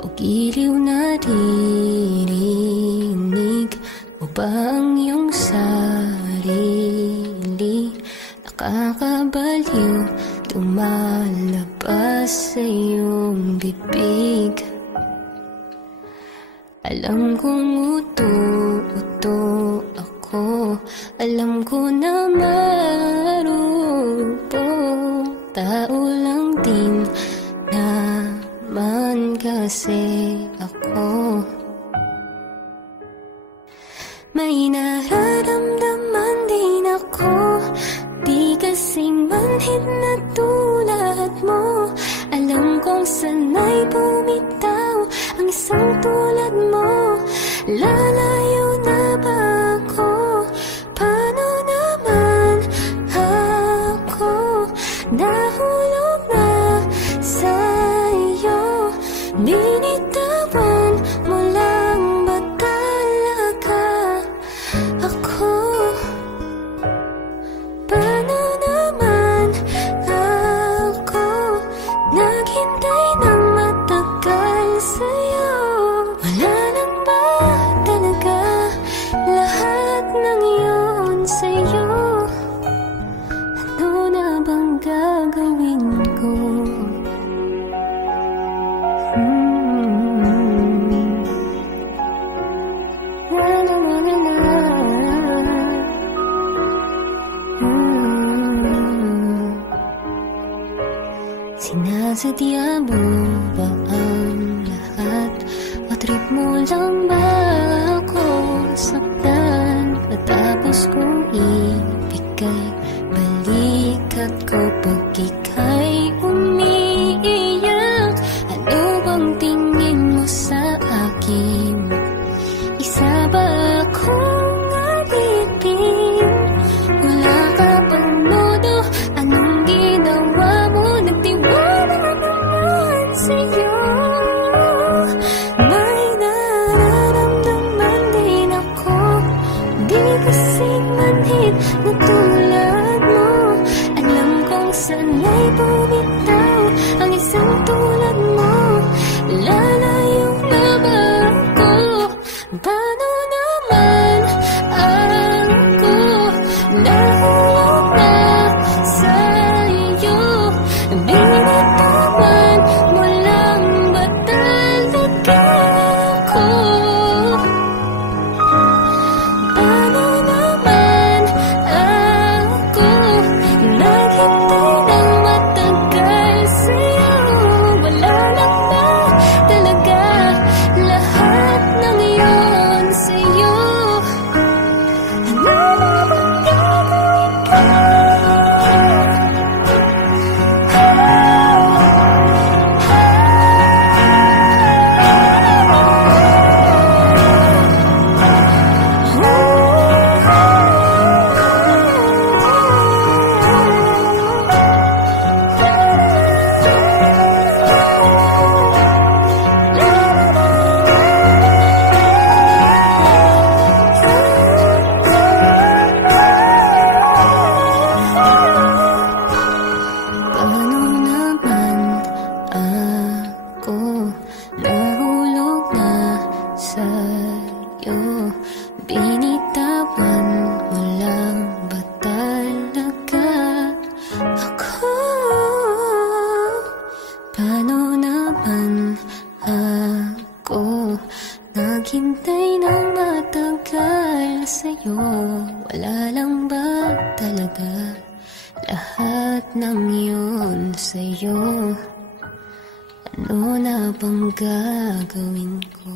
O giliw naririnig mo ba ang iyong sarili? Nakakabaliw, lumalabas sa iyong bibig. Alam kong uto ako, alam ko na marupok. Tao lang din naman kasi ako. May nararamdaman din ako, di kasing manhid na tulad mo. Alam kong sanay bumitaw ang isang tulad mo. Lalayo na ba ako? Paano naman ako? Nahulog na sa'yo. Binitawan mo lang ba talaga ako? Paano naman ako naghintay ng matagal sa'yo? Wala lang ba talaga lahat ng iyon sa'yo? Ano na bang gagawin ko? Sinasadya mo ba ang lahat? O trip mo lang ba ako saktan? Matapos kong ibigay balikat ko pag ika'y umiiyak. Ano bang tingin mo sa akin? Isa ba akong alipin? Wala ka bang modo? Anong ginawa mo? Nagtiwala naman sa'yo. May nararamdaman din ako, di kasing manhid na tulad mo. Alam kong sanay bumitaw ang isang tulad mo. Lalayo na ba ako? Paano naman ako nahulog na sa'yo? Binitawan mo lang ba talaga ako? Paano naman ako naghintay ng matagal sa'yo? Wala lang ba talaga lahat ng iyon sa'yo? Ano na bang gagawin ko? Paano naman ako nahulog na sa'yo? Binitawan mo lang ba talaga ako? Paano naman ako naghintay ng matagal sa'yo? Wala lang ba talaga lahat ng yun sa'yo? Ano na bang gagawin ko?